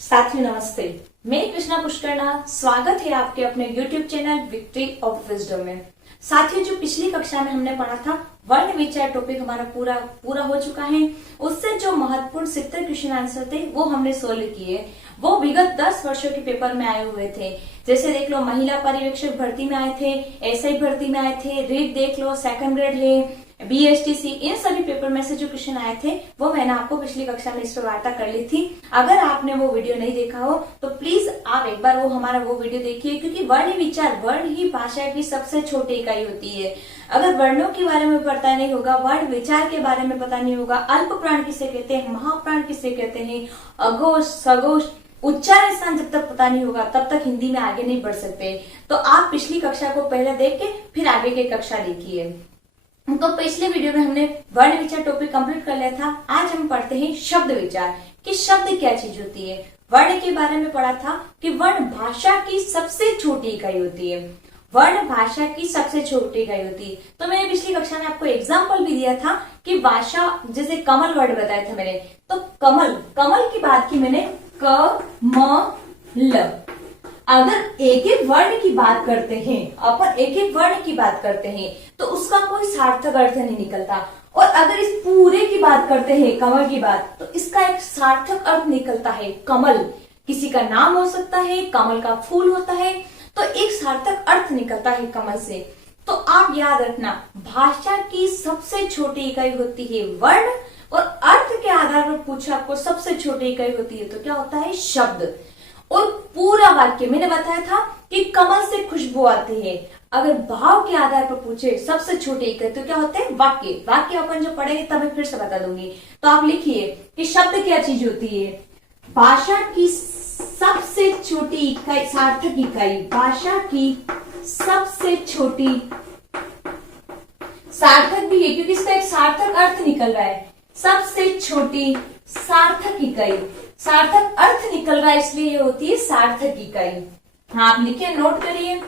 साथियों नमस्ते, मैं कृष्णा पुष्करना स्वागत है आपके अपने YouTube channel victory of wisdom में। साथियों, जो पिछली कक्षा में हमने पढ़ा था वर्ण विचार टॉपिक हमारा पूरा हो चुका है। उससे जो महत्वपूर्ण 70 क्वेश्चन आंसर थे वो हमने सोल्व किए। वो विगत 10 वर्षों के पेपर में आए हुए थे। जैसे देख लो, महिला पर्यवेक्षक भर्ती में आए थे, एसआई भर्ती में आए थे, रीट देख लो, सेकंड ग्रेड है, बीएसटीसी, इन सभी पेपर में से जो क्वेश्चन आए थे वो मैंने आपको पिछली कक्षा में इस पर वार्ता कर ली थी। अगर आपने वो वीडियो नहीं देखा हो तो प्लीज आप एक बार हमारा वो वीडियो देखिए, क्योंकि वर्ण विचार, वर्ण ही भाषा की सबसे छोटी इकाई होती है। अगर वर्णों के बारे में पता नहीं होगा, वर्ण विचार के बारे में पता नहीं होगा, अल्प प्राण किसे कहते हैं, महाप्राण किसे कहते हैं, अघोष सघोष उच्चारण स्थान जब तक पता नहीं होगा तब तक हिंदी में आगे नहीं बढ़ सकते। तो आप पिछली कक्षा को पहले देख के फिर आगे की कक्षा देखिए। तो पिछले वीडियो में हमने वर्ण विचार टॉपिक कंप्लीट कर लिया था। आज हम पढ़ते हैं शब्द विचार कि शब्द क्या चीज होती है। वर्ण के बारे में पढ़ा था कि वर्ण भाषा की सबसे छोटी इकाई होती है। वर्ण भाषा की सबसे छोटी इकाई होती है। तो मैंने पिछली कक्षा में आपको एग्जाम्पल भी दिया था कि भाषा, जैसे कमल वर्ड बताया था मैंने, तो कमल की बात की मैंने क म ल। अगर एक एक वर्ण की बात करते हैं, अपन एक एक वर्ण की बात करते हैं तो उसका कोई सार्थक अर्थ नहीं निकलता। और अगर इस पूरे की बात करते हैं, कमल की बात, तो इसका एक सार्थक अर्थ निकलता है। कमल किसी का नाम हो सकता है, कमल का फूल होता है, तो एक सार्थक अर्थ निकलता है कमल से। तो आप याद रखना, भाषा की सबसे छोटी इकाई होती है वर्ण, और अर्थ के आधार पर पूछा आपको सबसे छोटी इकाई होती है तो क्या होता है, शब्द। और पूरा वाक्य मैंने बताया था कि कमल से खुशबू आती है। अगर भाव के आधार पर पूछे सबसे छोटी इकाई तो क्या होते हैं, वाक्य अपन जो पढ़ेंगे तब मैं फिर से बता दूंगी। तो आप लिखिए कि शब्द क्या चीज होती है। भाषा की सबसे छोटी इकाई, सार्थक इकाई, भाषा की सबसे छोटी, सार्थक भी है क्योंकि इसका एक सार्थक अर्थ निकल रहा है। सबसे छोटी सार्थक इकाई, सार्थक अर्थ निकल रहा है इसलिए ये होती है सार्थक इकाई। हाँ, आप लिखिए, नोट करिए,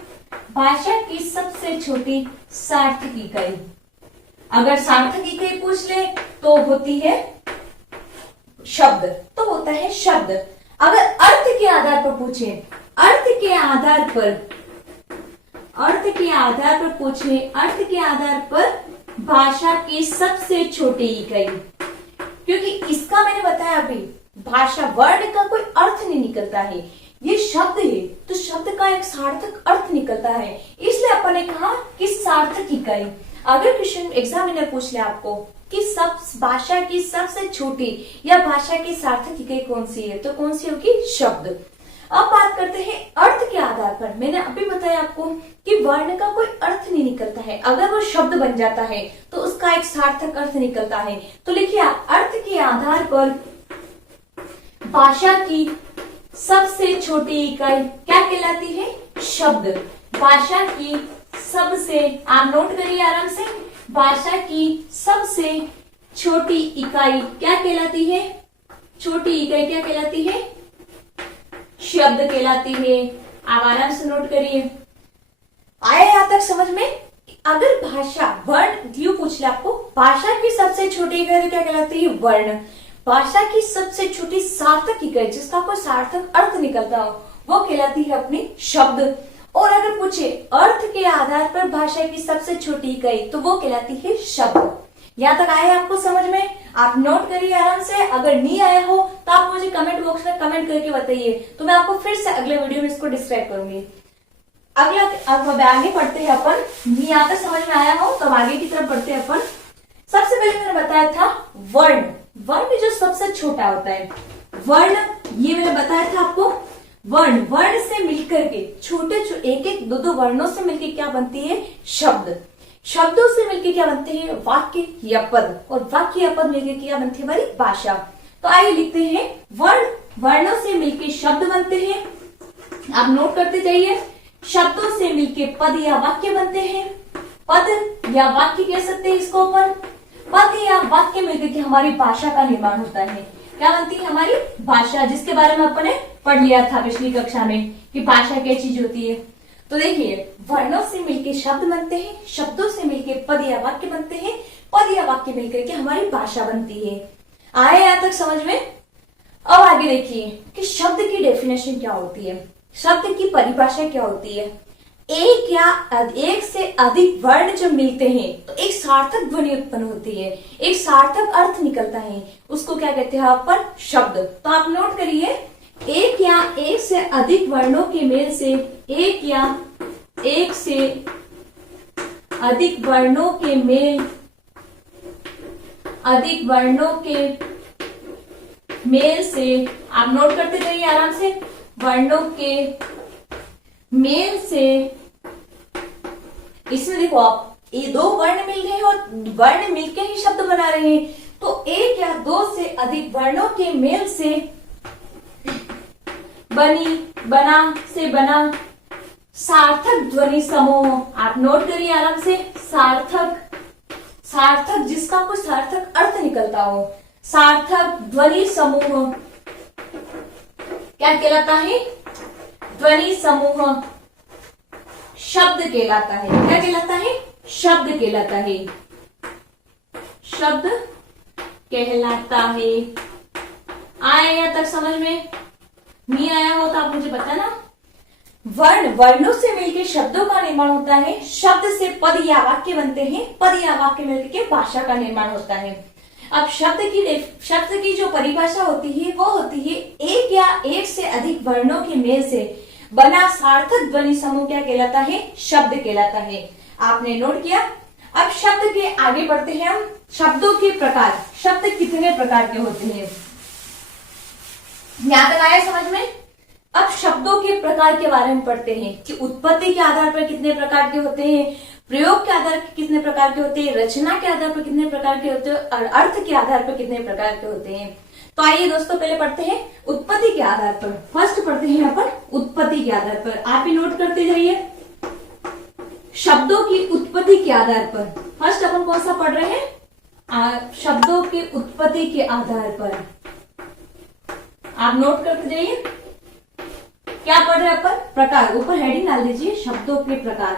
भाषा की सबसे छोटी सार्थक इकाई। अगर सार्थक इकाई पूछ ले तो होती है शब्द, तो होता है शब्द। अगर अर्थ के आधार पर पूछे, अर्थ के आधार पर पूछे, अर्थ के आधार पर भाषा की सबसे छोटी इकाई, क्योंकि इसका मैंने बताया अभी, भाषा वर्ण का कोई अर्थ नहीं निकलता है, ये शब्द है तो शब्द का एक सार्थक अर्थ निकलता है, इसलिए अपन ने कहा कि सार्थक इकाई। अगर क्वेश्चन एग्जामिनर पूछ ले आपको कि सब भाषा की सबसे छोटी या भाषा की सार्थक इकाई कौन सी है, तो कौन सी होगी, शब्द। अब बात करते हैं अर्थ के आधार पर। मैंने अभी बताया आपको कि वर्ण का कोई अर्थ नहीं निकलता है, अगर वो शब्द बन जाता है तो उसका एक सार्थक अर्थ निकलता है। तो लिखिए, अर्थ के आधार पर भाषा की सबसे छोटी इकाई क्या कहलाती है, शब्द। भाषा की सबसे, आप नोट करिए आराम से, भाषा की सबसे छोटी इकाई क्या कहलाती है, छोटी इकाई क्या कहलाती है, शब्द कहलाती है। आप आराम से नोट करिए। आया यहां तक समझ में? अगर भाषा, वर्ण क्यों पूछ ले आपको, भाषा की सबसे छोटी इकाई क्या कहलाती है, वर्ण। भाषा की सबसे छोटी सार्थक इकाई जिसका कोई सार्थक अर्थ निकलता हो वो कहलाती है अपनी शब्द। और अगर पूछे अर्थ के आधार पर भाषा की सबसे छोटी इकाई तो वो कहलाती है शब्द। यहाँ तक आया आपको समझ में? आप नोट करिए आराम से। अगर नहीं आया हो तो आप मुझे कमेंट बॉक्स में कमेंट करके बताइए, तो मैं आपको फिर से अगले वीडियो में इसको डिस्क्राइब करूंगी। अगला अब आगे पढ़ते हैं अपन। यहाँ तक समझ में आया हो तो आगे की तरफ बढ़ते हैं अपन। सबसे पहले मैंने बताया था वर्ण, वर्ण जो सबसे छोटा होता है वर्ण, ये मैंने बताया था आपको। वर्ण से मिलकर के छोटे एक एक दो दो वर्णों से मिलकर क्या बनती है, शब्द। शब्दों से मिलकर क्या बनते हैं, वाक्य या पद, और वाक्य या पद मिलकर क्या बनती है, हमारी भाषा। तो आइए लिखते हैं, वर्णों से मिलकर शब्द बनते हैं। आप नोट करते जाइए, शब्दों से मिलकर पद या वाक्य बनते हैं। पद या वाक्य कह सकते हैं इसको अपन। पद या वाक्य मिलकर के हमारी भाषा का निर्माण होता है। क्या बनती है, हमारी भाषा, जिसके बारे में अपन ने पढ़ लिया था पिछली कक्षा में कि भाषा क्या चीज होती है। तो देखिए, वर्णों से मिलकर शब्द बनते हैं, शब्दों से मिलकर पद या वाक्य बनते हैं, पद या वाक्य मिलकर के हमारी भाषा बनती है। आए यहाँ तक समझ में? अब आगे देखिए कि कि शब्द की डेफिनेशन क्या होती है, शब्द की परिभाषा क्या होती है। एक या एक से अधिक वर्ण जब मिलते हैं तो एक सार्थक ध्वनि उत्पन्न होती है, एक सार्थक अर्थ निकलता है, उसको क्या कहते हैं अपन, शब्द। तो आप नोट करिए, एक या एक से अधिक वर्णों के मेल से, एक या एक से अधिक वर्णों के मेल, अधिक वर्णों के मेल से, आप नोट करते जाइए आराम से, वर्णों के मेल से, इसमें देखो आप ये दो वर्ण मिल रहे हैं और वर्ण मिलके ही शब्द बना रहे हैं, तो एक या दो से अधिक वर्णों के मेल से बना सार्थक ध्वनि समूह। आप नोट करिए आराम से, सार्थक जिसका कोई सार्थक अर्थ निकलता हो, सार्थक ध्वनि समूह क्या कहलाता है, ध्वनि समूह शब्द कहलाता है। क्या कहलाता है, शब्द कहलाता है, शब्द कहलाता है। आया यहाँ तक समझ में? नहीं आया हो तो आप मुझे बताना। वर्णों से मिलकर शब्दों का निर्माण होता है, शब्द से पद या वाक्य बनते हैं, पद या वाक्य मिलकर के भाषा का निर्माण होता है। अब शब्द की जो परिभाषा होती है वो होती है एक या एक से अधिक वर्णों के मेल से बना सार्थक ध्वनि समूह क्या कहलाता है, शब्द कहलाता है। आपने नोट किया। अब शब्द के आगे बढ़ते हैं हम, शब्दों के प्रकार। शब्द कितने प्रकार के होते हैं, यहां तक आया समझ में? अब शब्दों के प्रकार के बारे में पढ़ते हैं कि उत्पत्ति के आधार पर कितने प्रकार के होते हैं, प्रयोग के आधार पर कितने प्रकार के होते हैं, रचना के आधार पर कितने प्रकार के होते हैं और अर्थ के आधार पर कितने प्रकार के होते हैं। तो आइए दोस्तों पहले पढ़ते हैं उत्पत्ति के आधार पर। फर्स्ट पढ़ते हैं यहाँ पर उत्पत्ति के आधार पर। आप ही नोट करते जाइए, शब्दों की उत्पत्ति के आधार पर। फर्स्ट अपन कौन सा पढ़ रहे हैं, शब्दों की उत्पत्ति के आधार पर। आप नोट करते जाइए क्या पढ़ रहे हैं अपन, प्रकार। ऊपर हेडिंग डाल दीजिए, शब्दों के प्रकार।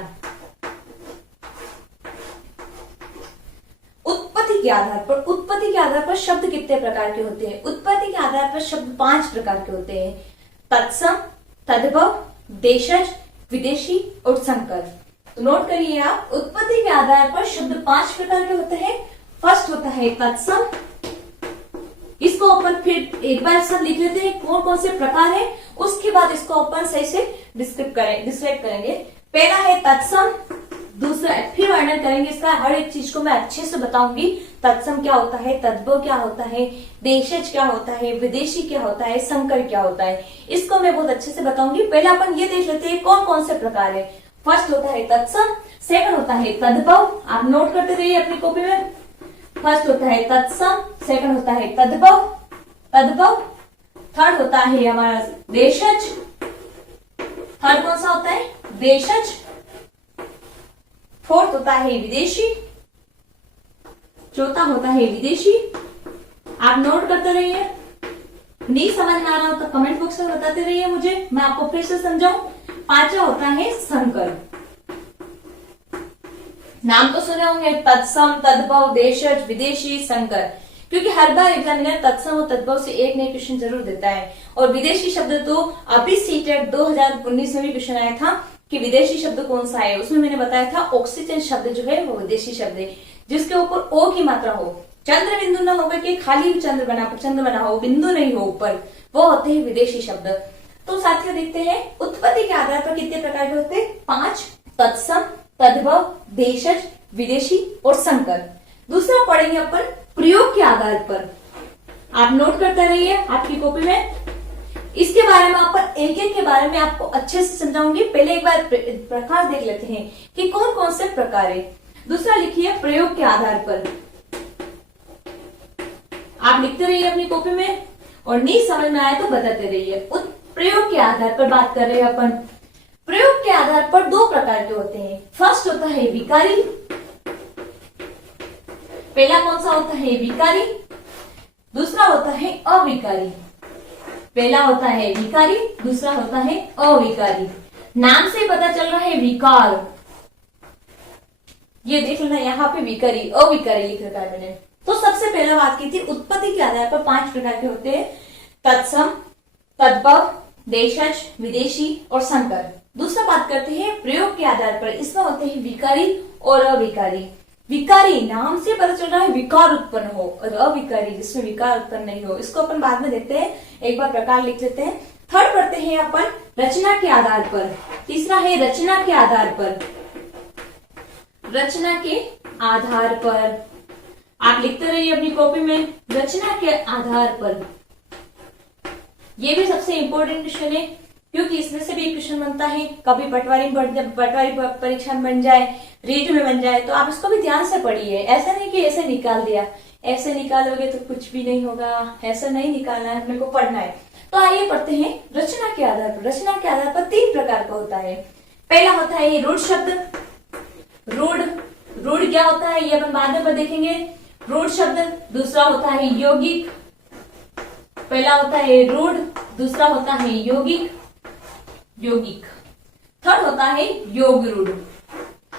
उत्पत्ति के आधार पर शब्द कितने प्रकार के होते हैं? उत्पत्ति के आधार पर शब्द 5 प्रकार के होते हैं, तत्सम, तद्भव, देशज, विदेशी और संकर। तो नोट करिए आप, उत्पत्ति के आधार पर शब्द 5 प्रकार के होते हैं। फर्स्ट होता है तत्सम। इसको अपन फिर एक बार सब लिख लेते हैं कौन कौन से प्रकार है, उसके बाद इसको अपन सही से डिस्क्राइब करेंगे। पहला है तत्सम, दूसरा फिर वर्णन करेंगे इसका, हर एक चीज को मैं अच्छे से बताऊंगी। तत्सम क्या होता है, तद्भव क्या होता है, देशज क्या होता है, विदेशी क्या होता है, संकर क्या होता है, इसको मैं बहुत अच्छे से बताऊंगी। पहले अपन ये देख लेते हैं कौन कौन से प्रकार है। फर्स्ट होता है तत्सम, सेकंड होता है तद्भव। आप नोट करते रहिए अपनी कॉपी में। फर्स्ट होता है तत्सम, सेकंड होता है तद्भव, थर्ड होता है हमारा देशज। थर्ड कौन सा होता है, देशज। फोर्थ होता है विदेशी, चौथा होता है विदेशी। आप नोट करते रहिए। नहीं समझ में आ रहा हो तो कमेंट बॉक्स में बताते रहिए मुझे, मैं आपको फिर से समझाऊं। पांचवा होता है संकर। नाम तो सुने होंगे, तत्सम, तद्भव, देशज, विदेशी, संकर। क्योंकि हर बार एग्जामिनर तत्सम और तद्भव से एक नए क्वेश्चन जरूर देता है। और विदेशी शब्द तो अभी सीटेट 2019 में भी क्वेश्चन आया था कि विदेशी शब्द कौन सा है। उसमें मैंने बताया था ऑक्सीजन शब्द जो है वो विदेशी शब्द है, जिसके ऊपर ओ की मात्रा हो, चंद्र बिंदु न होगा कि खाली चंद्र बना हो, बिंदु नहीं हो ऊपर, वो होते हैं विदेशी शब्द। तो साथियों देखते हैं उत्पत्ति के आधार पर कितने प्रकार के होते हैं, 5, तत्सम, तद्भव, देशज, विदेशी और संकर। दूसरा पढ़ेंगे अपन प्रयोग के आधार पर। आप नोट करते रहिए आपकी कॉपी में। इसके बारे में अपन एक एक के बारे में आपको अच्छे से समझाऊंगी। पहले एक बार प्रकार देख लेते हैं कि कौन कौन से प्रकार है। दूसरा लिखिए प्रयोग के आधार पर। आप लिखते रहिए अपनी कॉपी में और नहीं समझ में आए तो बताते रहिए। प्रयोग के आधार पर बात कर रहे हैं अपन। प्रयोग के आधार पर 2 प्रकार के होते हैं। फर्स्ट होता है विकारी। पहला कौन सा होता है, विकारी। दूसरा होता है अविकारी। पहला होता है विकारी, दूसरा होता है अविकारी। नाम से पता चल रहा है विकार, ये देख लेना यहाँ पे विकारी अविकारी लिख रखा है मैंने। तो सबसे पहला बात की थी उत्पत्ति के आधार पर 5 प्रकार के होते हैं, तत्सम, तद्भव, देशज, विदेशी और संकर। दूसरा बात करते हैं प्रयोग के आधार पर, इसमें होते हैं विकारी और अविकारी। विकारी नाम से पता चल रहा है विकार उत्पन्न हो, और अविकारी जिसमें विकार उत्पन्न नहीं हो, इसको अपन बाद में देखते हैं, एक बार प्रकार लिख लेते हैं। थर्ड पढ़ते हैं अपन रचना के आधार पर। तीसरा है रचना के आधार पर। रचना के आधार पर आप लिखते रहिए अपनी कॉपी में, रचना के आधार पर। ये भी सबसे इंपॉर्टेंट क्वेश्चन है, क्योंकि इसमें से भी क्वेश्चन बनता है, कभी पटवारी परीक्षा में बन जाए, रीट में बन जाए, तो आप इसको भी ध्यान से पढ़िए। ऐसा नहीं कि ऐसे निकाल दिया, ऐसे निकालोगे तो कुछ भी नहीं होगा, ऐसा नहीं निकालना है, अपने को पढ़ना है। तो आइए पढ़ते हैं रचना के आधार पर। रचना के आधार पर 3 प्रकार का होता है। पहला होता है रूढ़ शब्द। रूढ़ क्या होता है ये अपन बाद में देखेंगे, रूढ़ शब्द। दूसरा होता है यौगिक। पहला होता है रूढ़, दूसरा होता है यौगिक। थर्ड होता है योग रूढ़।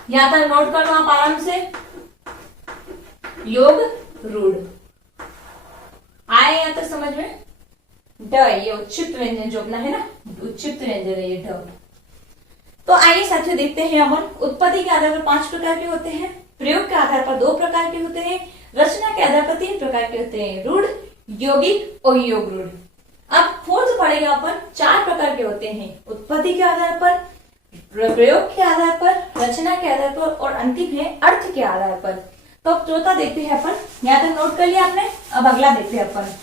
यहां तक नोट कर लो आप आराम से, योग रूढ़। आए यहां तक समझ में? ड, ये उच्चित व्यंजन जो अपना है ना, उच्चित व्यंजन है ये ढ। तो आइए साथियों देखते हैं अपन। उत्पत्ति के आधार पर 5 प्रकार के होते हैं, प्रयोग के आधार पर 2 प्रकार के होते हैं, रचना के आधार पर 3 प्रकार के होते हैं, रूढ़, यौगिक और योग रूढ़। अब फोर्थ पढ़ेगा अपन 4 प्रकार के होते हैं, उत्पत्ति के आधार पर, प्रयोग के आधार पर, रचना के आधार पर और अंतिम है अर्थ के आधार पर। तो अब चौथा देखते हैं अपन, यहाँ तक नोट कर लिया आपने, अब अगला देखते हैं अपन।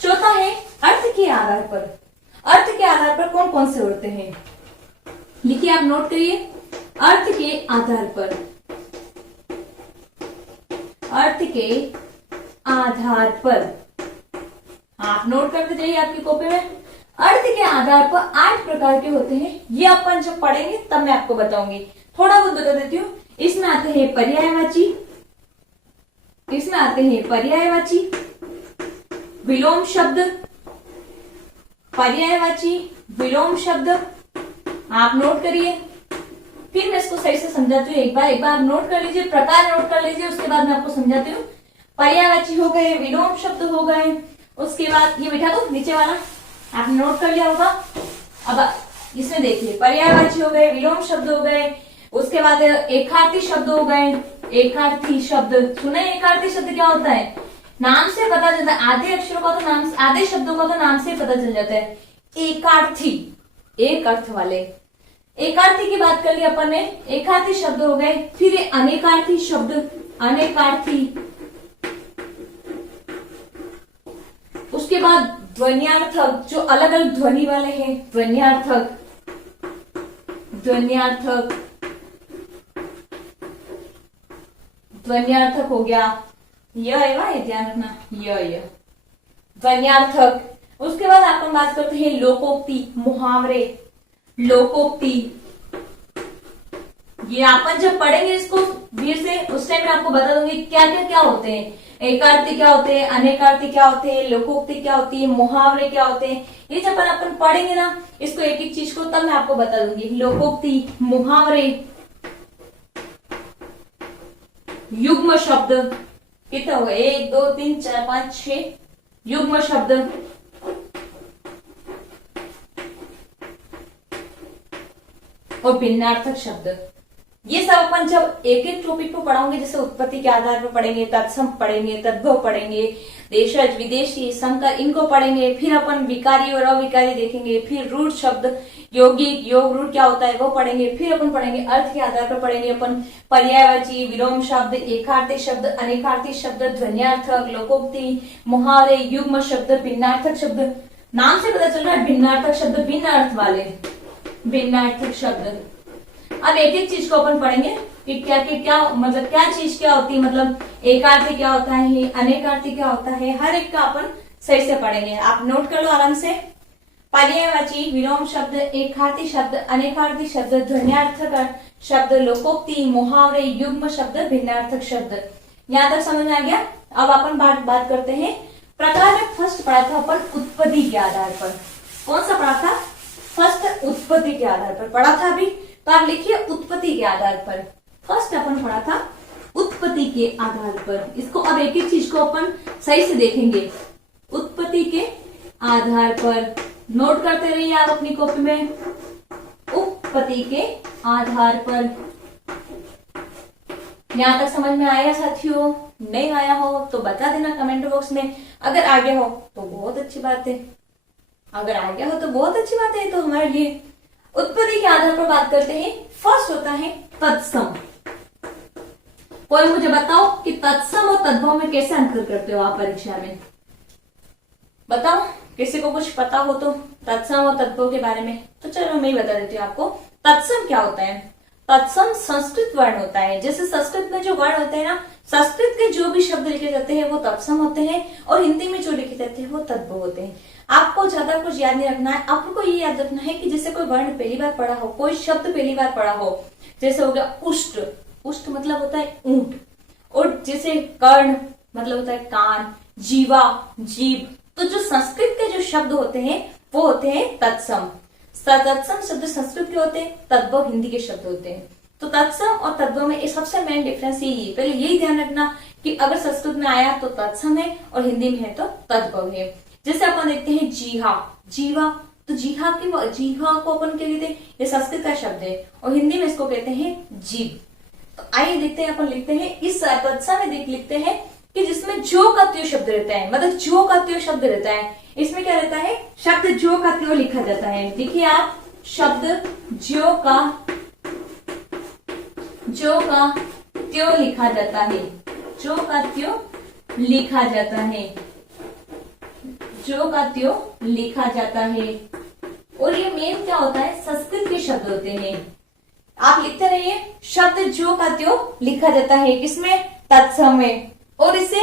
चौथा है अर्थ के आधार पर। अर्थ के आधार पर कौन कौन से होते हैं, लिखिए आप नोट करिए। अर्थ के आधार पर, अर्थ के आधार पर आप नोट करते जाइए आपकी कॉपी में। अर्थ के आधार पर 8 प्रकार के होते हैं, ये अपन जब पढ़ेंगे तब मैं आपको बताऊंगी, थोड़ा बहुत बता देती हूँ। इसमें आते हैं पर्यायवाची, विलोम शब्द, पर्यायवाची, विलोम शब्द आप नोट करिए। फिर मैं इसको सही से समझाती हूँ, एक बार आप नोट कर लीजिए, प्रकार नोट कर लीजिए, उसके बाद मैं आपको समझाती हूँ। पर्यायवाची हो गए, विलोम शब्द हो गए, उसके बाद ये बैठा दो नीचे वाला, आपने नोट कर लिया होगा। अब इसमें देखिए पर्यायवाची हो गए, विलोम शब्द हो गए, उसके बाद एकार्थी शब्द हो गए। एकार्थी शब्द सुने, एकार्थी शब्द क्या होता है, नाम से पता चलता है, आधे अक्षरों का तो नाम, आधे शब्दों का तो नाम से पता चल जाता है। एकार्थी, एक अर्थ वाले। एकार्थी की बात कर ली अपन ने, एकार्थी शब्द हो गए। फिर ये अनेकार्थी शब्द, अनेकार्थी। उसके बाद ध्वन्यार्थक, जो अलग अलग ध्वनि वाले हैं, ध्वन्यार्थक, ध्वन्यार्थक हो गया, यह है वह, ध्यान रखना, यह ध्वन्यार्थक। उसके बाद अपन बात करते हैं लोकोक्ति, मुहावरे, लोकोक्ति। ये अपन जब पढ़ेंगे इसको वीर से, उस टाइम में आपको बता दूंगी क्या क्या क्या होते हैं। एकार्थी क्या होते हैं, अनेकार्थी क्या होते हैं, लोकोक्ति क्या होती है, मुहावरे क्या होते हैं। ये जब अपन पढ़ेंगे ना इसको एक एक चीज को, तब मैं आपको बता दूंगी। लोकोक्ति, मुहावरे, युग्म शब्द कितने हो गए, 1 2 3 4 5 6 युग्म शब्द। और भिन्नार्थक शब्द। ये सब अपन जब एक एक टॉपिक को पढ़ाओगे, जैसे उत्पत्ति के आधार पर पढ़ेंगे, तत्सम पढ़ेंगे, तद्भव पढ़ेंगे, देशज, विदेशी, संकर, इनको पढ़ेंगे। फिर अपन विकारी और अविकारी देखेंगे। फिर रूढ़ शब्द, यौगिक, योग रूढ़ क्या होता है वो पढ़ेंगे। फिर अपन पढ़ेंगे अर्थ के आधार पर पढ़ेंगे अपन पर्यायवाची, विलोम शब्द, एकार्थी शब्द, अनेकार्थी शब्द, ध्वन्यार्थक, लोकोक्ति, मुहावरे, युग्म शब्द, भिन्नार्थक शब्द। नाम से पता चल रहा है भिन्नार्थक शब्द, भिन्न अर्थ वाले, भिन्नार्थक शब्द। अब एक एक चीज को अपन पढ़ेंगे कि क्या मतलब क्या चीज क्या होती है, मतलब एकार्थी क्या होता है, अनेकार्थी क्या होता है, हर एक का अपन सही से पढ़ेंगे। आप नोट कर लो आराम से। पर्यायवाची, विलोम शब्द, एकार्थी शब्द, अनेकार्थी शब्द, ध्वन्यार्थक शब्द, लोकोक्ति, मुहावरे, युग्म शब्द, भिन्नार्थक शब्द। यहाँ तक समझ में आ गया। अब अपन बात करते हैं प्रकार में। फर्स्ट पढ़ा था अपन उत्पत्ति के आधार पर। कौन सा पढ़ा था, फर्स्ट उत्पत्ति के आधार पर पढ़ा था अभी, तो आप लिखिए उत्पत्ति के आधार पर। फर्स्ट अपन पढ़ा था उत्पत्ति के आधार पर। इसको अब एक एक चीज को अपन सही से देखेंगे। उत्पत्ति के आधार पर नोट करते रहिए आप अपनी कॉपी में। उपपत्ति के आधार पर। यहां तक समझ में आया साथियों? नहीं आया हो तो बता देना कमेंट बॉक्स में। अगर आ गया हो तो बहुत अच्छी बात है, अगर आ गया हो तो बहुत अच्छी बात है। तो हमारे लिए उत्पत्ति के आधार पर बात करते हैं। फर्स्ट होता है तत्सम। कोई मुझे बताओ कि तत्सम और तद्भव में कैसे अंतर करते हो आप परीक्षा में? बताओ, किसी को कुछ पता हो तो तत्सम और तद्भव के बारे में। तो चलो मैं ही बता देती हूँ आपको। तत्सम क्या होता है? तत्सम संस्कृत वर्ण होता है। जैसे संस्कृत में जो वर्ण होते हैं ना, संस्कृत के जो भी शब्द लिखे जाते हैं वो तत्सम होते हैं, और हिंदी में जो लिखे जाते हैं वो तद्भव होते हैं। आपको ज्यादा कुछ याद नहीं रखना है, आपको ये याद रखना है कि जैसे कोई वर्ण पहली बार पढ़ा हो, कोई शब्द पहली बार पढ़ा हो, जैसे हो गया उष्ट। उष्ट मतलब होता है ऊंट। और जैसे कर्ण मतलब होता है कान, जीवा जीभ। तो जो संस्कृत के जो शब्द होते हैं वो होते हैं तत्सम। तत्सम शब्द संस्कृत के होते हैं, तद्भव हिंदी के शब्द होते हैं। तो तत्सम और तद्भव में सबसे मेन डिफरेंस यही है। पहले यही ध्यान रखना कि अगर संस्कृत में आया तो तत्सम है और हिंदी में है तो तद्भव है। जैसे अपन देखते हैं जीहा, जीवा। तो जीहा को अपन क्या कहते हैं? ये संस्कृत का शब्द है और हिंदी में इसको कहते हैं जीभ। तो आइए देखते हैं, अपन लिखते हैं इस तत्सम में लिखते हैं कि जिसमें जो का त्यो शब्द रहता है, मतलब जो का त्यो शब्द रहता है। इसमें क्या रहता है? शब्द जो का त्यो लिखा जाता है। देखिए आप, शब्द जो का त्यो लिखा जाता है। जो का त्यो लिखा जाता है। जो का त्यो लिखा जाता है। और ये मेन क्या होता है? संस्कृत के शब्द होते हैं। आप लिखते रहिए, शब्द जो का त्यो लिखा जाता है। किसमें? तत्सम में। और इसे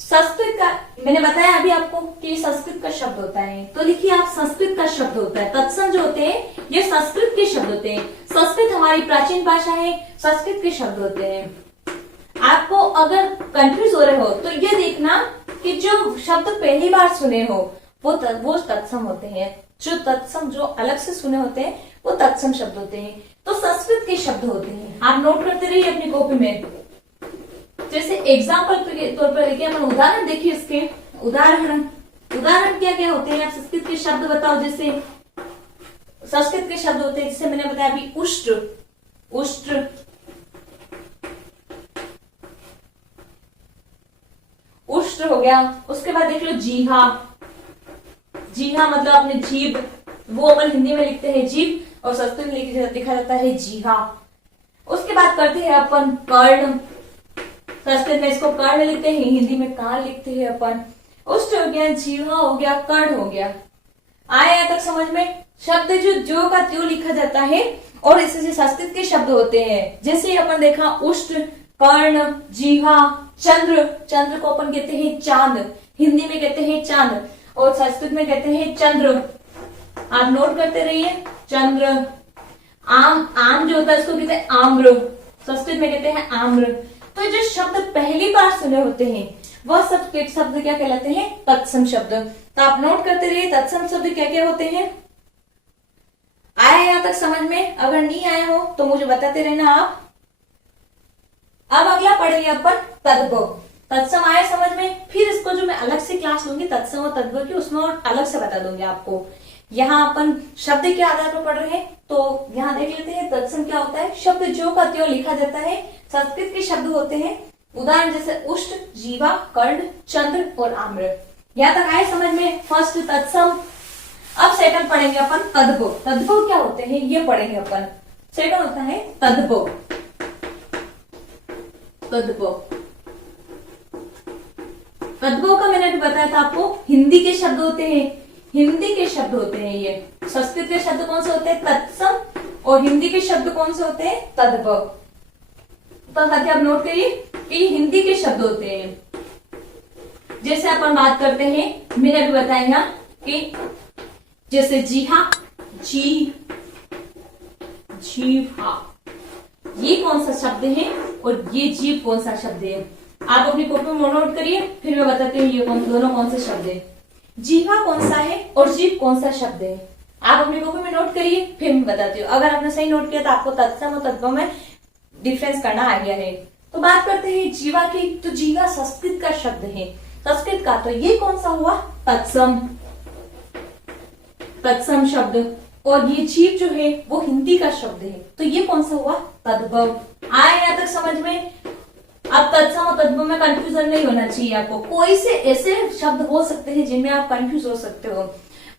संस्कृत का, मैंने बताया अभी आपको कि संस्कृत का शब्द होता है। तो लिखिए आप, संस्कृत का शब्द होता है। तत्सम जो होते हैं ये संस्कृत के शब्द होते हैं। संस्कृत हमारी प्राचीन भाषा है, संस्कृत के शब्द होते हैं। आपको अगर कंफ्यूज हो रहे हो तो ये देखना कि जो शब्द पहली बार सुने हो वो तत्सम होते हैं। जो तत्सम जो अलग से सुने होते हैं वो तत्सम शब्द होते हैं। तो संस्कृत के शब्द होते हैं। आप नोट करते रहिए अपनी कॉपी में। जैसे एग्जाम्पल के तौर पर देखिए, अपन उदाहरण देखिए इसके। उदाहरण क्या क्या होते हैं? आप संस्कृत के शब्द बताओ। जैसे संस्कृत के शब्द होते हैं, जैसे मैंने बताया अभी, उष्ट। उष्ट हो गया। उसके बाद देख लो जीहा। जीहा मतलब अपने जीभ, वो अपन हिंदी में लिखते हैं जीभ और संस्कृत में लिखा जाता है जीहा। उसके बाद करते हैं अपन कर्ण। संस्कृत में इसको कर्ण लिखते हैं, हिंदी में कान लिखते हैं अपन। उष्ट हो गया, जीवा हो गया, कर्ण हो गया। आया तक समझ में? शब्द जो का त्यो लिखा जाता है और इससे संस्कृत के शब्द होते हैं। जैसे अपन देखा उष्ट, कर्ण, जीवा, चंद्र। चंद्र को अपन कहते हैं चांद, हिंदी में कहते हैं चांद और संस्कृत में कहते हैं चंद्र। आप नोट करते रहिए। चंद्र। आम जो होता है इसको कहते हैं आम्र, संस्कृत में कहते हैं आम्र। तो जो शब्द पहली बार सुने होते हैं वह सब शब्द क्या कहलाते हैं? तत्सम शब्द। तो आप नोट करते रहिए तत्सम शब्द क्या क्या होते हैं। आया यहां तक समझ में? अगर नहीं आया हो तो मुझे बताते रहना आप। अब अगला पढ़ेंगे अपन तद्भव। तत्सम आया समझ में? फिर इसको जो मैं अलग से क्लास लूंगी तत्सम और तद्भव की, उसमें और अलग से बता दूंगी आपको। यहाँ अपन शब्द के आधार पर पढ़ रहे हैं तो यहाँ देख लेते हैं तत्सम क्या होता है। शब्द जो का त्यो लिखा जाता है। संस्कृत के शब्द होते हैं। उदाहरण जैसे उष्ट, जीवा, कर्ण, चंद्र और आम्र। यहाँ तक आए समझ में? फर्स्ट तत्सम। अब सेकंड पढ़ेंगे अपन तद्भव। तद्भव क्या होते हैं ये पढ़ेंगे अपन। सेकंड होता है तद्भव। तद्भव का मैंने भी बताया था आपको, हिंदी के शब्द होते हैं। हिंदी के शब्द होते हैं ये। संस्कृत के शब्द कौन से होते हैं? तत्सम। और हिंदी के शब्द कौन से होते हैं? तद्भव। तो साथी आप नोट करिए कि ये हिंदी के शब्द होते हैं। जैसे अपन बात करते हैं, मैंने भी बताया कि जैसे जीहा, जीभा, ये कौन सा शब्द है और ये जीभ कौन सा शब्द है। आप अपनी कॉपी में नोट करिए, फिर मैं बताती हूँ ये दोनों कौन से शब्द है। जीवा कौन सा है और जीभ कौन सा शब्द है। आप अपनी कॉपी में नोट करिए, फिर मैं बताती हूँ। अगर आपने सही नोट किया तो आपको तत्सम और तद्भव में डिफरेंस करना आ गया है। तो बात करते हैं जीवा की। तो जीवा संस्कृत का शब्द है, संस्कृत का। तो ये कौन सा हुआ? तत्सम। तत्सम शब्द, और ये जीव जो है वो हिंदी का शब्द है, तो ये कौन सा हुआ? तद्भव। आया यहाँ तक समझ में? अब तत्सम और तद्भव में कंफ्यूजन नहीं होना चाहिए आपको। कोई से ऐसे शब्द हो सकते हैं जिनमें आप कंफ्यूज हो सकते हो,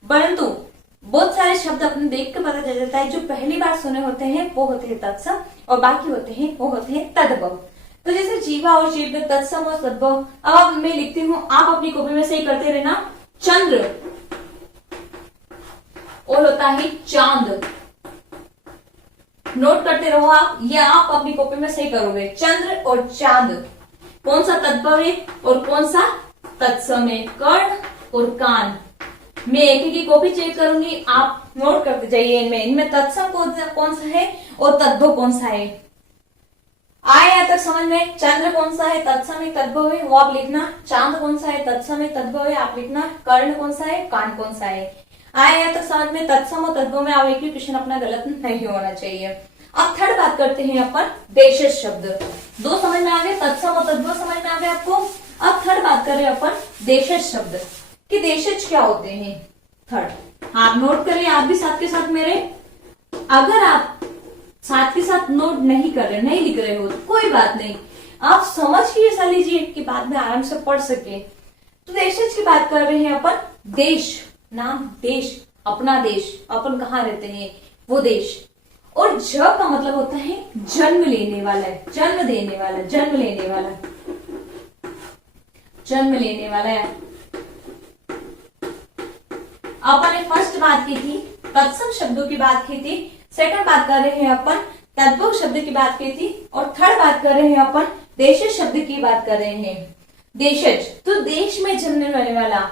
परंतु बहुत सारे शब्द अपने देख के पता चल जाता है। जो पहली बार सुने होते हैं वो होते हैं तत्सम, और बाकी होते हैं वो होते हैं तद्भव। तो जैसे जीवा और जीव में तत्सम और तद्भव। अब मैं लिखती हूँ, आप अपनी कॉपी में सही करते रहना। चंद्र और होता है चांद, नोट करते रहो आप, ये आप अपनी कॉपी में सही करोगे। चंद्र और चांद कौन सा तद्भव है और कौन सा तत्सम है? कर्ण और कान। मैं एक एक की कॉपी चेक करूंगी, आप नोट करते जाइए। इनमें तत्सम कौन सा है और तद्भव कौन सा है? आए यहाँ तक समझ में? चंद्र कौन सा है? तत्सम है तद्भव है, वो आप लिखना। चांद कौन सा है? तत्सम है तद्भव है, आप लिखना। कर्ण कौन सा है? कान कौन सा है? आए यहाँ तक समझ में? तत्सम और तद्भव में आप एक भी क्वेश्चन अपना गलत नहीं होना चाहिए। अब थर्ड बात करते हैं अपन देशज शब्द। दो समझ में आ गए, तत्सम और तद्भव समझ में आ गए आपको। अब थर्ड बात कर रहे हैं अपन देशज शब्द कि देशज क्या होते हैं। थर्ड आप नोट करिए, आप भी साथ के साथ मेरे। अगर आप साथ के साथ नोट नहीं कर रहे, नहीं लिख रहे हो तो कोई बात नहीं, आप समझ के ऐसा लीजिए कि बाद में आराम से पढ़ सके। तो देशज की बात कर रहे हैं अपन। देश, नाम देश, अपना देश, अपन कहाँ रहते हैं वो देश। और ज का मतलब होता है जन्म लेने वाला है, जन्म देने वाला, जन्म लेने वाला, जन्म लेने वाला है। अपन ने फर्स्ट बात की थी, तत्सम शब्दों की बात की थी। सेकंड बात कर रहे हैं अपन तद्भव शब्द की बात की थी, और थर्ड बात कर रहे हैं अपन देशज शब्द की बात कर रहे हैं। देशज तो देश में जन्मने वाले वाला,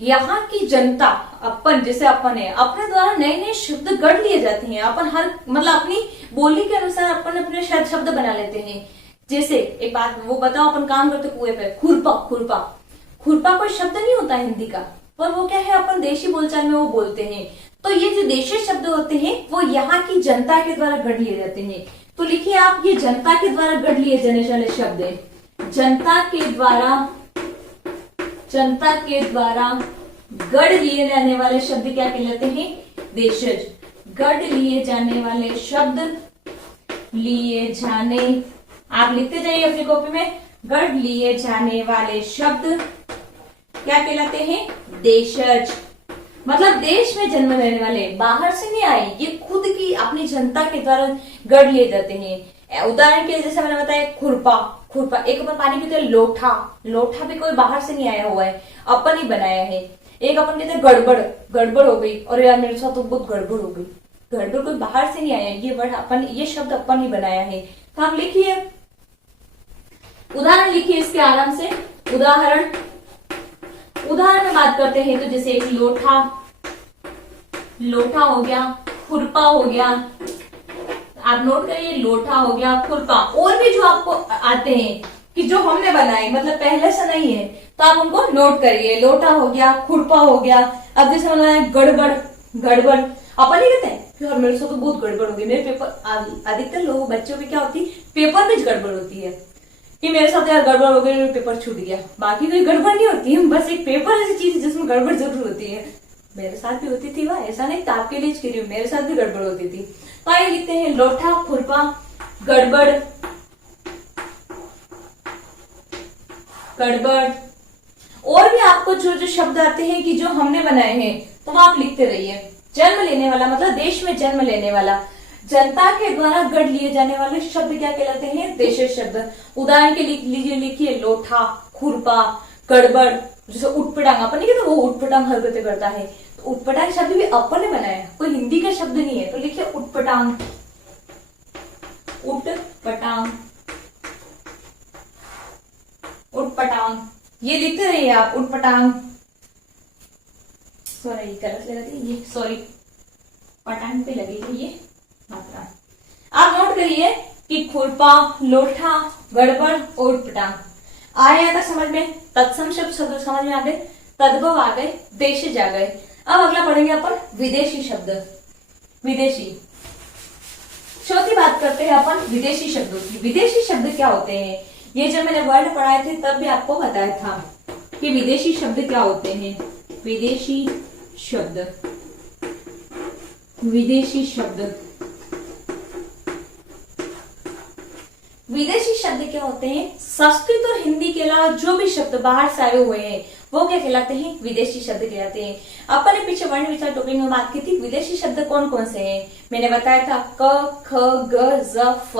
यहाँ की जनता, अपन जैसे अपन है, अपने द्वारा नए नए शब्द गढ़ लिए जाते हैं। अपन हर मतलब अपनी बोली के अनुसार अपन अपने शब्द बना लेते हैं। जैसे एक बात वो बताओ, अपन काम करते कुएं पे, खुरपा, खुरपा, खुरपा कोई शब्द नहीं होता हिंदी का, पर वो क्या है अपन देशी बोलचाल में वो बोलते हैं। तो ये जो देशी शब्द होते हैं वो यहाँ की जनता के द्वारा गढ़ लिए जाते हैं। तो लिखिए आप, ये जनता के द्वारा गढ़ लिए जाने वाले शब्द है। जनता के द्वारा, जनता के द्वारा गढ़ लिए जाने वाले शब्द क्या कहलाते हैं? देशज। गढ़ लिए जाने वाले शब्द, लिए जाने, आप लिखते जाइए अपनी कॉपी में। गढ़ लिए जाने वाले शब्द क्या कहलाते हैं? देशज। मतलब देश में जन्म लेने वाले, बाहर से नहीं आए, ये खुद की अपनी जनता के द्वारा गढ़ लिए जाते हैं। उदाहरण के लिए जैसे मैंने बताया खुरपा, खुरपा एक अपन पानी पीते हैं, लोठा, लोठा भी कोई बाहर से नहीं आया हुआ है, अपन ही बनाया है। एक अपन कहते हैं गड़बड़, गड़बड़ हो गई, और यार मेरे साथ तो बहुत गड़बड़ हो गई, गड़बड़ कोई बाहर से नहीं आया, ये वर्ड अपन, ये शब्द अपन ही बनाया है। तो आप लिखिए, उदाहरण लिखिए इसके आराम से। उदाहरण में बात करते हैं तो जैसे एक लोठा, लोठा हो गया, खुरपा हो गया, आप नोट करिए, लोठा हो गया, खुरपा। और भी जो आपको आते हैं कि जो हमने बनाए, मतलब पहले से नहीं है, तो आप उनको नोट करिए। लोठा हो गया, खुरपा हो गया। अब जैसे बनाया गड़बड़, गड़बड़ अपन ही कहते हैं कि मेरे साथ तो बहुत गड़बड़ हो गई, मेरे पेपर, अधिकतर लोगों बच्चों की क्या होती है, पेपर में गड़बड़ होती है कि मेरे साथ यार गड़बड़ हो गई, मेरा पेपर छूट गया। बाकी कोई गड़बड़ नहीं होती है, बस एक पेपर ऐसी चीज है जिसमें गड़बड़ जरूर होती है। मेरे साथ भी होती थी, वह ऐसा नहीं था आपके लिए कह रही हूँ, मेरे साथ भी गड़बड़ होती थी। तो आइए लिखते हैं लोठा, खुरपा, गड़बड़, गड़बड़। और भी आपको जो जो शब्द आते हैं कि जो हमने बनाए हैं, तो आप लिखते रहिए। जन्म लेने वाला मतलब देश में जन्म लेने वाला, जनता के द्वारा गढ़ लिए जाने वाले शब्द क्या कहलाते हैं? देशज शब्द। उदाहरण के लीजिए, लिखिए लोठा, खुरपा, गड़बड़। जैसे उठपटांग, अपन नहीं कहते वो उठपटांग हरकतें करता है, तो उठपटांग शब्द भी अपन ने बनाया, कोई हिंदी का शब्द नहीं है। तो लिखिए उठपटांग, उठपटांग, उठपटांग, ये लिखते रहिए आप, उठपटांग। सॉरी गलत लगा दी ये, सॉरी पटांग पे लगेगी ये मात्रा। आप नोट करिए कि खुरपा, लोठा, गड़बड़ और उठपटांग। आया था समझ में? तत्सम शब्द समझ में आ गए, तद्भव आ गए, देशज आ गए। अब अगला पढ़ेंगे अपन विदेशी शब्द। विदेशी, चौथी बात करते हैं अपन विदेशी शब्दों की। विदेशी शब्द क्या होते हैं? ये जब मैंने वर्ड पढ़ाए थे तब भी आपको बताया था कि विदेशी शब्द क्या होते हैं। विदेशी शब्द, विदेशी शब्द। विदेशी शब्द क्या होते हैं? संस्कृत और हिंदी के अलावा जो भी शब्द बाहर से आए हुए हैं वो क्या कहलाते हैं? विदेशी शब्द कहलाते हैं। अपन ने पीछे वर्ण विचार टॉपिक में बात की थी विदेशी शब्द कौन कौन से हैं। मैंने बताया था क, ख, ग, ज, फ।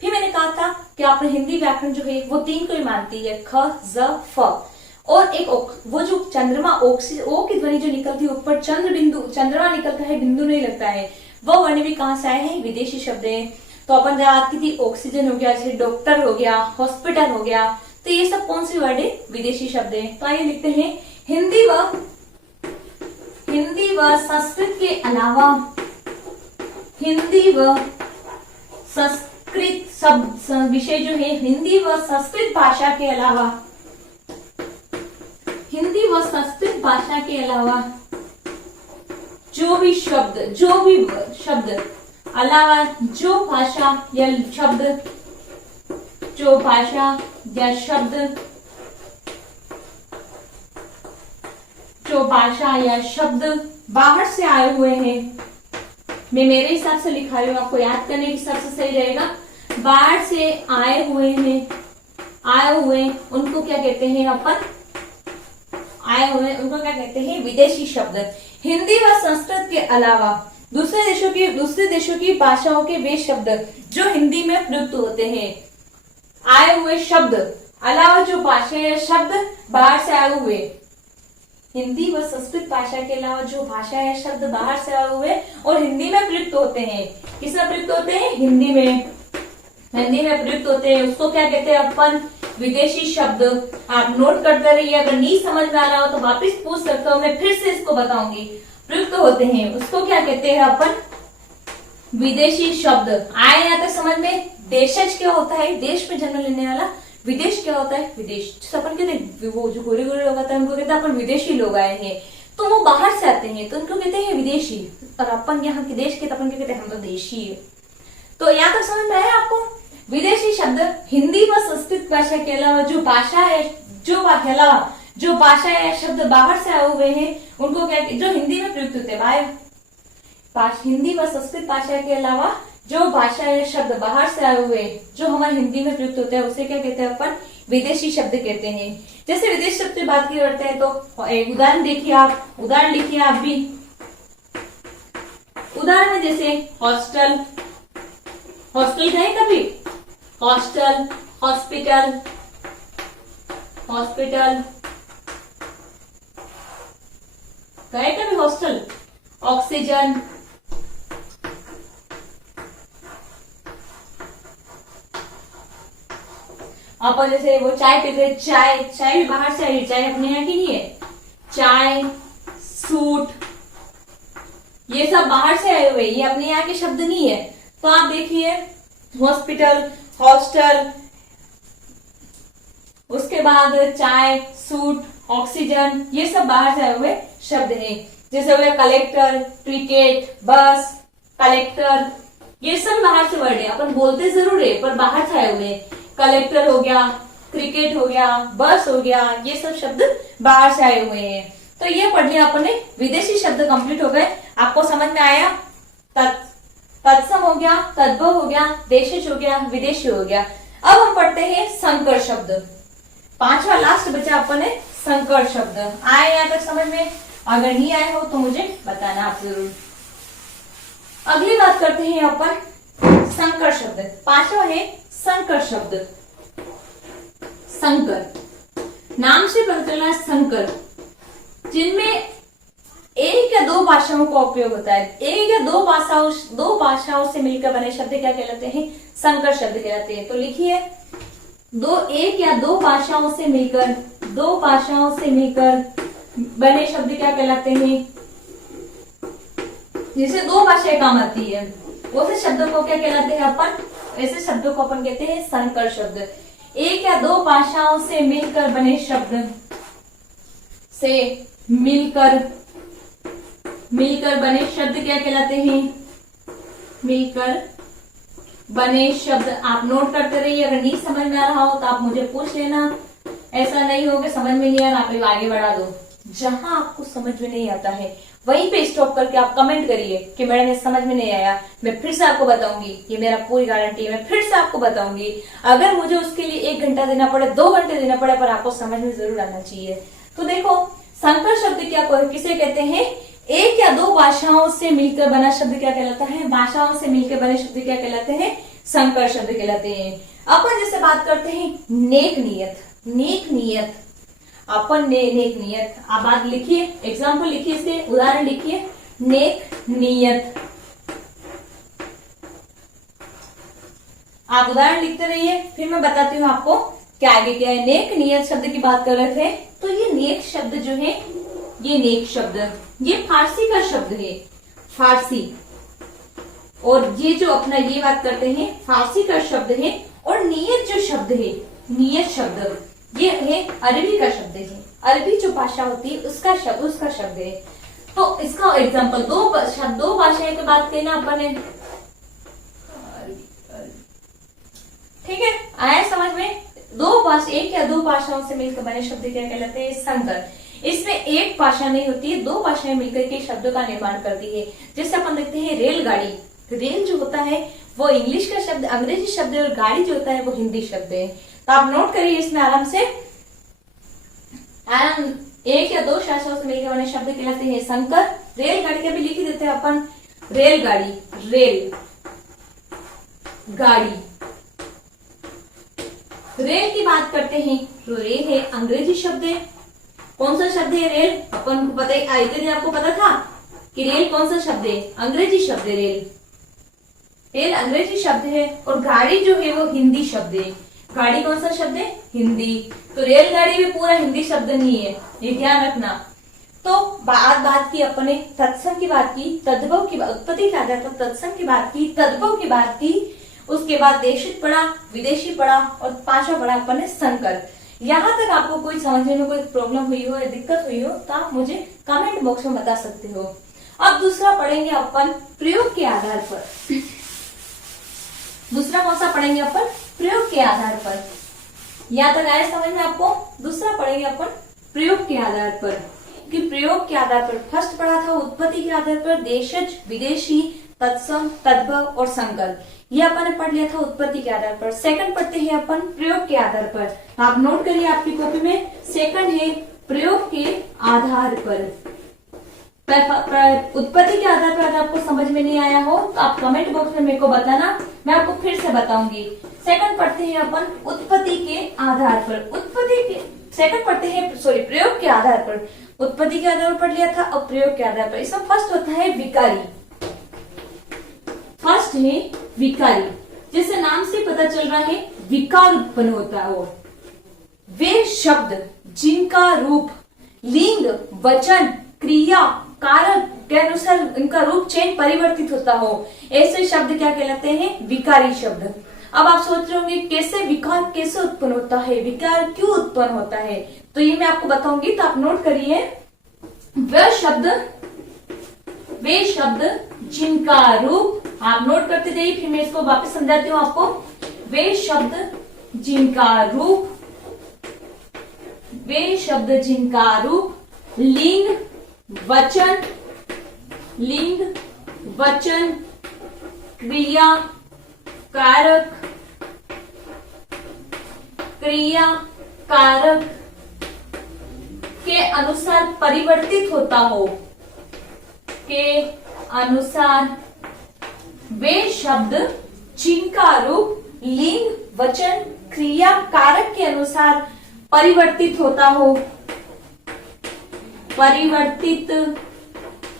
फिर मैंने कहा था कि आपने हिंदी व्याकरण जो है वो 3 को ही मानती है, ख, ज, फ। और एक वो जो चंद्रमा ओ की ध्वनि जो निकलती है ऊपर चंद्र बिंदु, चंद्रमा निकलता है, बिंदु नहीं लगता है, वो वर्ण भी कहां से आए हैं? विदेशी शब्द है। तो अपन ने बात की थी ऑक्सीजन हो गया, जैसे डॉक्टर हो गया, हॉस्पिटल हो गया, तो ये सब कौन सी वर्ड है? विदेशी शब्द है। तो आइए लिखते हैं हिंदी व संस्कृत के अलावा, हिंदी व संस्कृत शब्द विषय जो है, हिंदी व संस्कृत भाषा के अलावा, हिंदी व संस्कृत भाषा के अलावा जो भी शब्द अलावा जो भाषा या शब्द बाहर से आए हुए हैं, मैं मेरे हिसाब से लिखा रही हूँ, आपको याद करने के हिसाब से सही रहेगा। बाहर से आए हुए उनको क्या कहते हैं? उनको क्या कहते हैं? विदेशी शब्द। हिंदी व संस्कृत के अलावा दूसरे देशों की भाषाओं के वे शब्द जो हिंदी में प्रयुक्त होते हैं, आए हुए शब्द अलावा जो भाषा या शब्द बाहर से आए हुए, हिंदी व संस्कृत भाषा के अलावा जो भाषा या शब्द बाहर से आए हुए और हिंदी में प्रयुक्त होते हैं। किसमें प्रयुक्त होते हैं? हिंदी में प्रयुक्त होते हैं, उसको क्या कहते हैं अपन? विदेशी शब्द। आप नोट करते रहिए, अगर नहीं समझ में आ रहा हो तो वापस पूछ सकते हो, मैं फिर से इसको बताऊंगी। प्रयुक्त होते हैं उसको क्या कहते हैं अपन? विदेशी शब्द। आए यहाँ तक समझ में? देशज क्या होता है? देश में जन्म लेने वाला। विदेश क्या होता है? विदेश। अपन कहते हैं वो जो गोरे गोरे लोग आते हैं उनको कहते हैं अपन विदेशी लोग आए हैं, तो वो बाहर से आते हैं तो उनको कहते हैं विदेशी। और अपन यहाँ के देश के तो अपन कहते हैं हम तो देशी है। तो यहाँ तक समझ में आया आपको? विदेशी शब्द हिंदी व संस्कृत भाषा के अलावा जो भाषा या शब्द बाहर से आए हुए हैं उनको क्या, जो हिंदी में प्रयुक्त होते हैं, हिंदी व संस्कृत भाषा के अलावा जो भाषा या शब्द बाहर से आए हुए जो हमारे हिंदी में प्रयुक्त होते हैं उसे क्या कहते हैं अपन? विदेशी शब्द कहते हैं। जैसे विदेशी शब्द की बात करते हैं तो एक उदाहरण लिखिए आप भी। उदाहरण में जैसे हॉस्टल गए कभी? हॉस्टल, हॉस्पिटल गए कभी? हॉस्टल, ऑक्सीजन, आप जैसे वो चाय पीते, चाय भी बाहर से आई, चाय अपने यहाँ की नहीं है। चाय, सूट, ये सब बाहर से आए हुए, ये अपने यहाँ के शब्द नहीं है। तो आप देखिए हॉस्पिटल, हॉस्टल, उसके बाद चाय, सूट, ऑक्सीजन, ये सब बाहर से आए हुए शब्द हैं। जैसे हो गया कलेक्टर, क्रिकेट, बस, कलेक्टर, ये सब बाहर से वर्ड है। अपन बोलते जरूर है पर बाहर से आए हुए। कलेक्टर हो गया, क्रिकेट हो गया, बस हो गया, ये सब शब्द बाहर से आए हुए हैं। तो ये पढ़ लिया अपन ने, विदेशी शब्द कंप्लीट हो गए। आपको समझ में आया? तत्सम हो गया, तद्भव हो गया, देशिज हो गया, विदेशी हो गया। अब हम पढ़ते हैं संकर शब्द। 5वां लास्ट बचा अपन ने संकर शब्द। आए यहाँ तक समझ में? अगर नहीं आए हो तो मुझे बताना आप जरूर। अगली बात करते हैं अपन संकर शब्द। 5वां है संकर शब्द। संकर, नाम से पता चला संकर, जिनमें एक या दो भाषाओं का उपयोग होता है। एक या दो भाषाओं से मिलकर बने शब्द क्या कहलाते हैं? संकर शब्द कहलाते हैं। तो लिखिए एक या दो भाषाओं से मिलकर बने शब्द क्या कहलाते हैं? जैसे दो भाषाएं काम आती है वैसे शब्दों को क्या कहलाते हैं अपन? ऐसे शब्दों को अपन कहते हैं संकर शब्द। एक या दो भाषाओं से मिलकर बने शब्द से मिलकर बने शब्द क्या कहलाते हैं? मिलकर बने शब्द। आप नोट करते रहिए, अगर नहीं समझ में आ रहा हो तो आप मुझे पूछ लेना। ऐसा नहीं हो कि समझ में नहीं आ रहा आप आगे बढ़ा दो। जहां आपको समझ में नहीं आता है वहीं पे स्टॉप करके आप कमेंट करिए कि मैडम ये समझ में नहीं आया, मैं फिर से आपको बताऊंगी, ये मेरा पूरी गारंटी है, मैं फिर से आपको बताऊंगी। अगर मुझे उसके लिए 1 घंटा देना पड़े, 2 घंटे देना पड़े, पर आपको समझ में जरूर आना चाहिए। तो देखो, संकर शब्द क्या किसे कहते हैं? एक या दो भाषाओं से मिलकर बना शब्द क्या कहलाता है? भाषाओं से मिलकर बने शब्द क्या कहलाते हैं? संकर शब्द कहलाते हैं। अपन जैसे बात करते हैं नेक नियत, नेक नियत, अपन नेक नियत, आप बात लिखिए, एग्जाम्पल लिखिए, इसके उदाहरण लिखिए। नेक नियत, आप उदाहरण लिखते रहिए, फिर मैं बताती हूँ आपको क्या आगे क्या है। नेक नियत शब्द की बात कर रहे थे, तो ये नेक शब्द जो है, ये नेक शब्द ये फारसी का शब्द है, फारसी। और ये जो अपना ये बात करते हैं फारसी का शब्द है। और नियत जो शब्द है, नियत शब्द ये है अरबी का शब्द है, अरबी जो भाषा होती है उसका शब्द है। तो इसका एग्जांपल दो भाषाएं की बात करना अपन ने, ठीक है, आया समझ में? एक या दो भाषाओं से मिलकर बने शब्द क्या कहलाते हैं? संकर। इसमें एक भाषा नहीं होती है, दो भाषाएं मिलकर के शब्दों का निर्माण करती है। जैसे अपन देखते हैं रेलगाड़ी, रेल जो होता है वो इंग्लिश का शब्द, अंग्रेजी शब्द है, और गाड़ी जो होता है वो हिंदी शब्द है। तो आप नोट करिए इसमें आराम से। एक या दो भाषाओं से मिलकर बने शब्द कहलाते हैं संकर। रेलगाड़ी का भी लिख ही देते हैं अपन, रेलगाड़ी, रेल गाड़ी। रेल की बात करते हैं तो रेल है अंग्रेजी शब्द है। कौन सा शब्द है रेल? अपन को पता है, इतने दिन आपको पता था कि रेल कौन सा शब्द है? अंग्रेजी शब्द है रेल, रेल अंग्रेजी शब्द है। और गाड़ी जो है वो हिंदी शब्द है। गाड़ी कौन सा शब्द है? हिंदी। तो रेलगाड़ी भी पूरा हिंदी शब्द नहीं है, ये ध्यान रखना। तो बात की अपने तत्सम की बात की, तद्भव की उत्पत्ति के आधार पर तत्सम की बात की, तद्भव की बात की, उसके बाद देशित पढ़ा, विदेशी पढ़ा, और पांचवा पढ़ा अपन ने संकर। यहाँ तक आपको कोई समझने में कोई प्रॉब्लम हुई हो या दिक्कत हुई हो तो आप मुझे कमेंट बॉक्स में बता सकते हो। अब दूसरा पढ़ेंगे अपन प्रयोग के आधार पर। दूसरा कौन सा पढ़ेंगे अपन? प्रयोग के आधार पर। यहाँ तक आया समझ में आपको? दूसरा पढ़ेंगे अपन प्रयोग के आधार पर। कि प्रयोग के आधार पर फर्स्ट पढ़ा था उत्पत्ति के आधार पर, देशज, विदेशी, तत्सम, तद्भव और संकर। ये अपन ने पढ़ लिया था उत्पत्ति के आधार पर। सेकंड पढ़ते हैं अपन प्रयोग के आधार पर। आप नोट करिए आपकी कॉपी में, सेकंड है प्रयोग के आधार पर। उत्पत्ति के आधार पर अगर आपको समझ में नहीं आया हो तो आप कमेंट बॉक्स में मेरे को बताना, मैं आपको फिर से बताऊंगी। सेकंड पढ़ते हैं अपन उत्पत्ति के आधार पर। सेकंड पढ़ते हैं प्रयोग के आधार पर। उत्पत्ति के आधार पर पढ़ लिया था, अब प्रयोग के आधार पर। इसमें फर्स्ट होता है विकारी। फर्स्ट है विकारी, जैसे नाम से पता चल रहा है विकार उत्पन्न होता हो। वे शब्द जिनका रूप, लिंग, वचन, क्रिया, कारक के अनुसार इनका रूप चेंज परिवर्तित होता हो, ऐसे शब्द क्या कहलाते हैं? विकारी शब्द। अब आप सोच रहे होंगे कैसे विकार कैसे उत्पन्न होता है, विकार क्यों उत्पन्न होता है? तो ये मैं आपको बताऊंगी, तो आप नोट करिए। वे शब्द जिनका रूप, आप नोट करते जाइए, फिर मैं इसको वापस समझाती हूँ आपको। वे शब्द जिनका रूप, लिंग, वचन, क्रिया, कारक के अनुसार परिवर्तित होता हो, वे शब्द जिनका रूप, लिंग, वचन, क्रिया, कारक के अनुसार परिवर्तित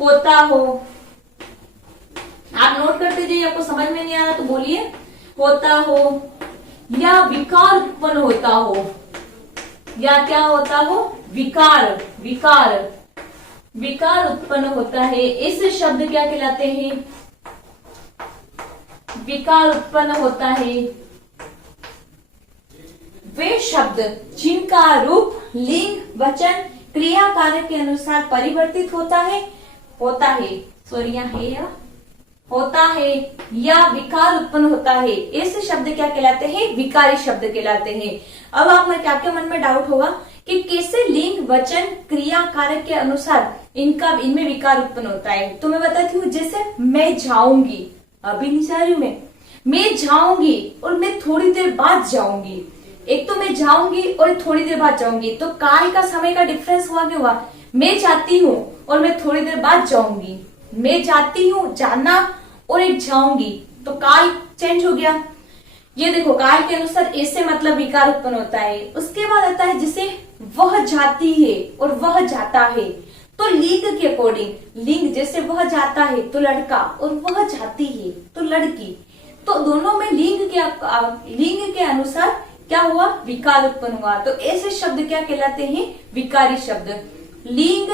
होता हो, आप नोट करते जाइए, आपको समझ में नहीं आ रहा तो बोलिए। होता हो या विकार उत्पन्न होता हो, या क्या होता हो? विकार उत्पन्न होता है, इस शब्द क्या कहलाते हैं? विकार उत्पन्न होता है। वे शब्द जिनका रूप, लिंग, वचन, क्रिया, कारक के अनुसार परिवर्तित होता है या विकार उत्पन्न होता है, ऐसे शब्द क्या कहलाते हैं? विकारी शब्द कहलाते हैं। अब आप में क्या मन में डाउट होगा कि कैसे लिंग वचन क्रिया कारक के अनुसार इनमें विकार उत्पन्न होता है। तो मैं बताती हूँ, जैसे मैं जाऊंगी, अभी नहीं जा रही हूं मैं जाऊंगी और मैं थोड़ी देर बाद जाऊंगी। एक तो मैं जाऊंगी और थोड़ी देर बाद जाऊंगी, तो काल का समय का डिफरेंस हुआ क्या हुआ, मैं जाती हूँ और मैं थोड़ी देर बाद जाऊंगी। मैं जाती हूँ, जाना, और एक जाऊंगी, तो काल चेंज हो गया। ये देखो, काल के अनुसार ऐसे मतलब विकार उत्पन्न होता है। उसके बाद आता है जिसे वह जाती है और वह जाता है, तो लिंग के अकॉर्डिंग, लिंग जैसे वह जाता है तो लड़का और वह जाती है तो लड़की, तो दोनों में लिंग के अनुसार क्या हुआ, विकार उत्पन्न हुआ। तो ऐसे शब्द क्या कहलाते हैं, विकारी शब्द। लिंग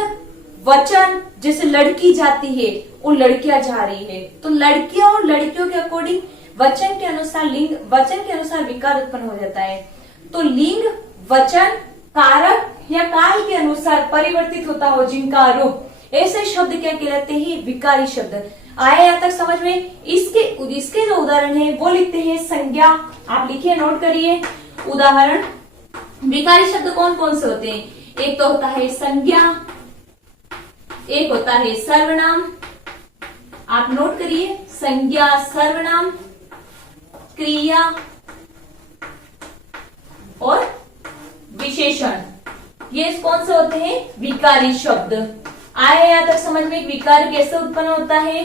वचन जैसे लड़की जाती है और लड़कियां जा रही है, तो लड़कियां और लड़कियों के अकॉर्डिंग वचन के अनुसार लिंग वचन के अनुसार विकार उत्पन्न हो जाता है। तो लिंग वचन कारक या काल के अनुसार परिवर्तित होता हो जिनका रूप, ऐसे शब्द क्या कहलाते हैं, विकारी शब्द। आया यहाँ तक समझ में। इसके जो उदाहरण है वो लिखते हैं संज्ञा, आप लिखिए, नोट करिए उदाहरण। विकारी शब्द कौन कौन से होते हैं, एक तो होता है संज्ञा, एक होता है सर्वनाम, आप नोट करिए, संज्ञा, सर्वनाम, क्रिया और विशेषण, ये कौन से होते हैं, विकारी शब्द। आए यहाँ तक समझ में। विकार कैसे उत्पन्न होता है,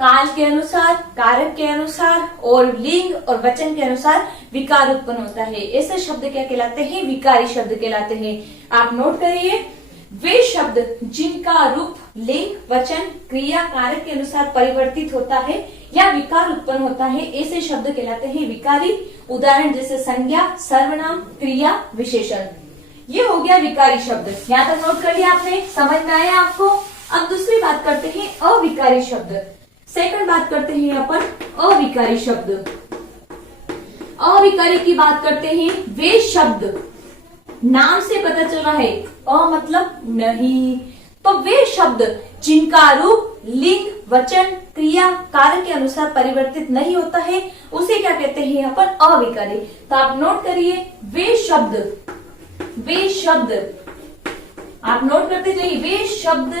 काल के अनुसार, कारक के अनुसार और लिंग और वचन के अनुसार विकार उत्पन्न होता है। ऐसे शब्द क्या कहलाते हैं, विकारी शब्द कहलाते हैं। आप नोट करिए, वे शब्द जिनका रूप लिंग वचन क्रिया कारक के अनुसार परिवर्तित होता है या विकार उत्पन्न होता है, ऐसे शब्द कहलाते हैं विकारी। उदाहरण जैसे संज्ञा, सर्वनाम, क्रिया, विशेषण। ये हो गया विकारी शब्द। यहाँ तक नोट कर लिया आपने, समझ में आया आपको। अब दूसरी बात करते हैं अविकारी शब्द। सेकंड बात करते हैं अपन अविकारी शब्द। अविकारी की बात करते हैं, वे शब्द, नाम से पता चल रहा है अ मतलब नहीं, तो वे शब्द जिनका रूप लिंग वचन क्रिया कारक के अनुसार परिवर्तित नहीं होता है, उसे क्या कहते हैं अपन, अविकारी। तो आप नोट करिए, वे शब्द आप नोट करते जाइए, वे शब्द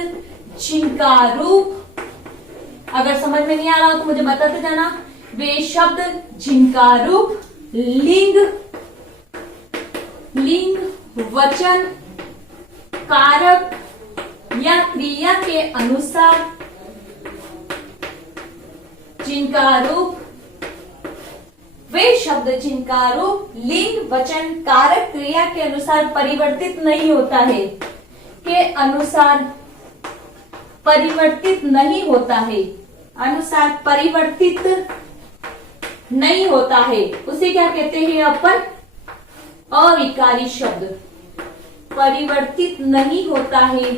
जिनका रूप, अगर समझ में नहीं आ रहा हो तो मुझे बताते जाना, वे शब्द जिनका रूप लिंग वचन कारक या क्रिया के अनुसार, वे शब्द जिनका रूप लिंग वचन कारक क्रिया के अनुसार परिवर्तित नहीं होता है, के अनुसार परिवर्तित नहीं होता है, अनुसार परिवर्तित नहीं होता है, उसे क्या कहते हैं अपन, अविकारी शब्द। परिवर्तित नहीं होता है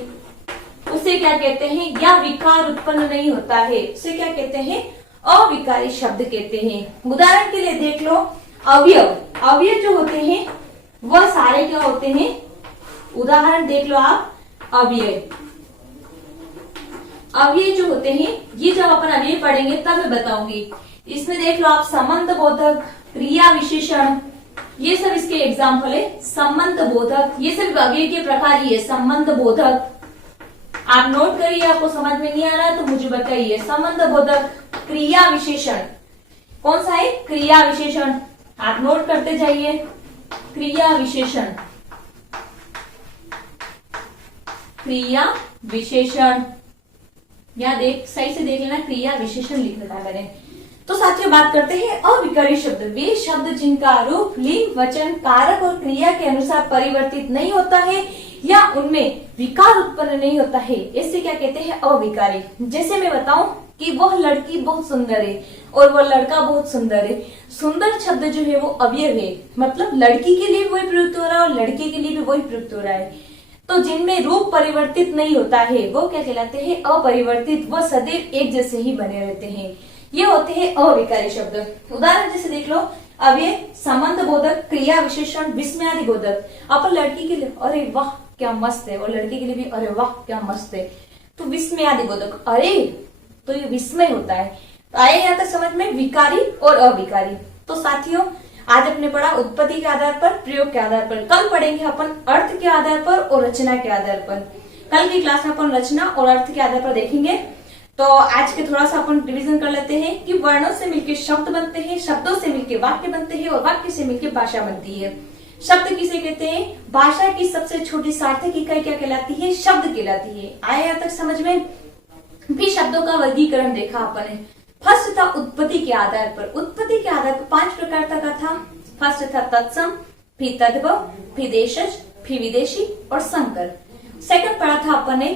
उसे क्या कहते हैं, या विकार उत्पन्न नहीं होता है उसे क्या कहते हैं, अविकारी शब्द कहते हैं। उदाहरण के लिए देख लो, अवयव जो होते हैं वह सारे क्या होते हैं, उदाहरण देख लो आप, अवयव जो होते हैं, ये जब अपन अवयव पढ़ेंगे तब मैं बताऊंगी। इसमें देख लो आप, संबंध बोधक, क्रिया विशेषण, ये सब इसके एग्जाम्पल है। संबंध बोधक, ये सब अवयव के प्रकार ही है। संबंध बोधक आप नोट करिए, आपको समझ में नहीं आ रहा तो मुझे बताइए। संबंध बोधक, क्रिया विशेषण, कौन सा है, क्रिया विशेषण, आप नोट करते जाइए, क्रिया विशेषण, क्रिया विशेषण, या सही से देख लेना, क्रिया विशेषण लिख रखा करें। तो साथियों बात करते हैं अविकारी शब्द। वे शब्द जिनका रूप लिंग वचन कारक और क्रिया के अनुसार परिवर्तित नहीं होता है या उनमें विकार उत्पन्न नहीं होता है, इससे क्या कहते हैं, अविकारी। जैसे मैं बताऊं कि वह लड़की बहुत सुंदर है और वह लड़का बहुत सुंदर है। सुंदर शब्द जो है वो अवयव है, मतलब लड़की के लिए भी वही प्रयुक्त हो रहा है और लड़के के लिए भी वही प्रयुक्त हो रहा है। तो जिनमें रूप परिवर्तित नहीं होता है वो क्या कहलाते हैं, अपरिवर्तित, वह सदैव एक जैसे ही बने रहते हैं, ये होते हैं अविकारी शब्द। उदाहरण जैसे देख लो, अवयव, संबंध बोधक, क्रिया विशेषण, विस्मयादि बोधक। अपन लड़की के लिए अरे वाह क्या मस्त है और लड़के के लिए भी अरे वाह क्या मस्त है, तो विस्मयादि बोधक, अरे तो ये विस्मय होता है। तो आए यहाँ तक समझ में विकारी और अविकारी। तो साथियों आज अपने पढ़ा उत्पत्ति के आधार पर, प्रयोग के आधार पर। कल पढ़ेंगे अपन अर्थ के आधार पर और रचना के आधार पर। कल की क्लास में अपन रचना और अर्थ के आधार पर देखेंगे। तो आज के थोड़ा सा अपन रिवीजन कर लेते हैं कि वर्णों से मिलकर शब्द बनते हैं, शब्दों से मिलकर वाक्य बनते हैं और वाक्य से मिलकर भाषा बनती है। शब्द किसे कहते हैं? भाषा की सबसे छोटी सार्थक इकाई क्या कहलाती है? शब्द कहलाती है। आया यहाँ तक समझ में? भी शब्दों का वर्गीकरण देखा अपन ने। फर्स्ट था उत्पत्ति के आधार पर। उत्पत्ति के आधार पर 5 प्रकार का था। फर्स्ट था तत्सम, फिर तद्भव, फिर देशज, फिर विदेशी और संकर। सेकंड पढ़ा था अपन ने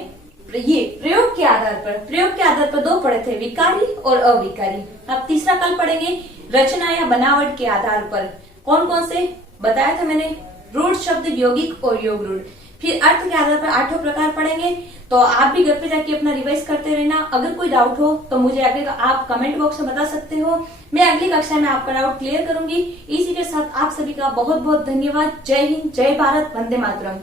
ये प्रयोग के आधार पर। प्रयोग के आधार पर 2 पढ़े थे, विकारी और अविकारी। अब तीसरा कल पढ़ेंगे रचना या बनावट के आधार पर। कौन कौन से बताया था मैंने? रूढ़ शब्द, यौगिक और योग रूढ़। फिर अर्थ के आधार पर 8 प्रकार पढ़ेंगे। तो आप भी घर पे जाके अपना रिवाइज करते रहना। अगर कोई डाउट हो तो मुझे आगे आप कमेंट बॉक्स में बता सकते हो। मैं अगली कक्षा में आपका डाउट क्लियर करूंगी। इसी के साथ आप सभी का बहुत बहुत धन्यवाद। जय हिंद, जय भारत, वंदे मातरम।